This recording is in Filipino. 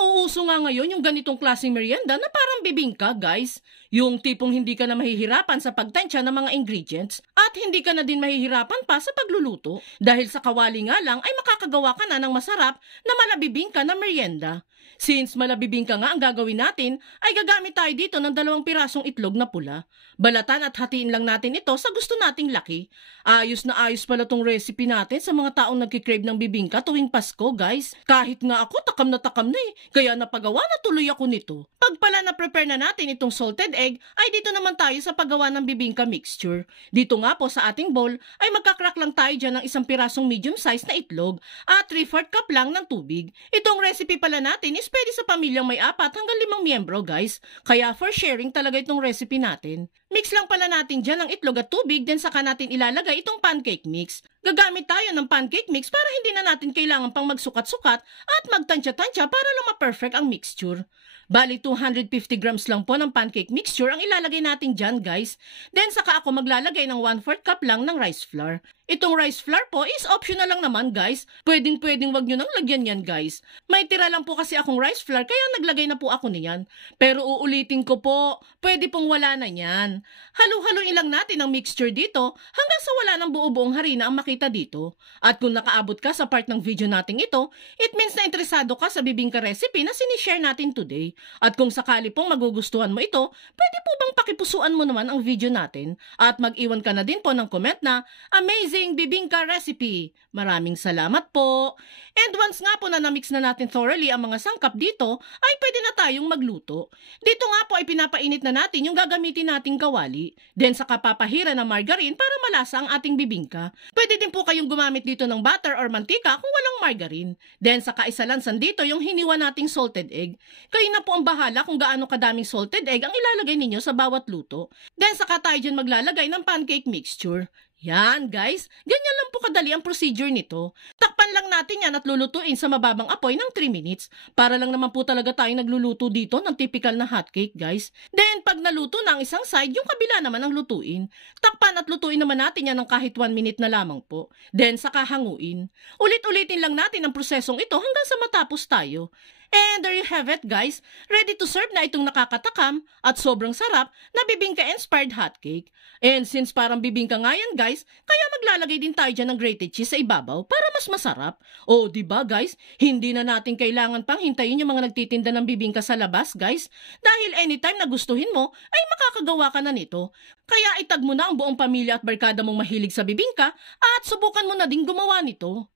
Nauuso nga ngayon yung ganitong klaseng merienda na parang bibingka, guys. Yung tipong hindi ka na mahihirapan sa pagtansya ng mga ingredients at hindi ka na din mahihirapan pa sa pagluluto. Dahil sa kawali nga lang ay makakagawa ka na ng masarap na malabibingka na merienda. Since malabibingka nga ang gagawin natin, ay gagamit tayo dito ng 2 pirasong itlog na pula. Balatan at hatiin lang natin ito sa gusto nating laki. Ayos na ayos pala tong recipe natin sa mga taong nagkikrave ng bibingka tuwing Pasko, guys. Kahit nga ako takam na kaya napagawa na tuloy ako nito. Pag pala na-prepare na natin itong salted egg, ay dito naman tayo sa paggawa ng bibingka mixture. Dito nga po sa ating bowl ay magkakrak lang tayo dyan ng 1 pirasong medium size na itlog at 3/4 cup lang ng tubig. Itong recipe pala natin is pwede sa pamilyang may 4 hanggang 5 miyembro, guys. Kaya for sharing talaga itong recipe natin. Mix lang pala natin dyan ang itlog at tubig, then saka natin ilalagay itong pancake mix. Gagamit tayo ng pancake mix para hindi na natin kailangan pang magsukat-sukat at magtansya-tansya para lang ma-perfect ang mixture. Bali 250 grams lang po ng pancake mixture ang ilalagay natin dyan, guys. Then saka ako maglalagay ng 1/4 cup lang ng rice flour. Itong rice flour po is optional lang naman, guys. Pwedeng wag nyo nang lagyan yan, guys. May tira lang po kasi akong rice flour kaya naglagay na po ako niyan. Pero uulitin ko po, pwede pong wala na yan. Halo-haloin lang natin ang mixture dito hanggang sa wala ng buo-buong harina ang makita dito. At kung nakaabot ka sa part ng video nating ito, it means na interesado ka sa bibingka recipe na sinishare natin today. At kung sakali pong magugustuhan mo ito, pwede po bang pakipusuan mo naman ang video natin at mag-iwan ka na din po ng comment na amazing bibingka recipe. Maraming salamat po. And once nga po na na-mix na natin thoroughly ang mga sangkap dito, ay pwede na tayong magluto. Dito nga po ay pinapainit na natin yung gagamitin nating kawali. Then saka papahira ng margarine para malasa ang ating bibingka. Pwede din po kayong gumamit dito ng butter or mantika kung walang margarine. Then saka isalansan dito yung hiniwa nating salted egg. Kayo na po ang bahala kung gaano kadaming salted egg ang ilalagay ninyo sa bawat luto. Then saka tayo dyan maglalagay ng pancake mixture. Yan, guys. Ganyan lang po kadali ang procedure nito. Takpan lang natin yan at lulutuin sa mababang apoy ng 3 minutes. Para lang naman po talaga tayo nagluluto dito ng typical na hotcake, guys. Then, pag naluto na ang isang side, yung kabila naman ang lutuin. Takpan at lutuin naman natin yan ng kahit 1 minute na lamang po. Then, saka hanguin. Ulit-ulitin lang natin ang prosesong ito hanggang sa matapos tayo. And there you have it, guys. Ready to serve na itong nakakatakam at sobrang sarap na bibingka-inspired hotcake. And since parang bibingka nga yan, guys, kaya maglalagay din tayo dyan ng grated cheese sa ibabaw para mas masarap. O, diba, guys? Hindi na natin kailangan pang hintayin yung mga nagtitinda ng bibingka sa labas, guys. Dahil anytime na gustuhin mo, ay makakagawa ka na nito. Kaya itag mo na ang buong pamilya at barkada mong mahilig sa bibingka at subukan mo na din gumawa nito.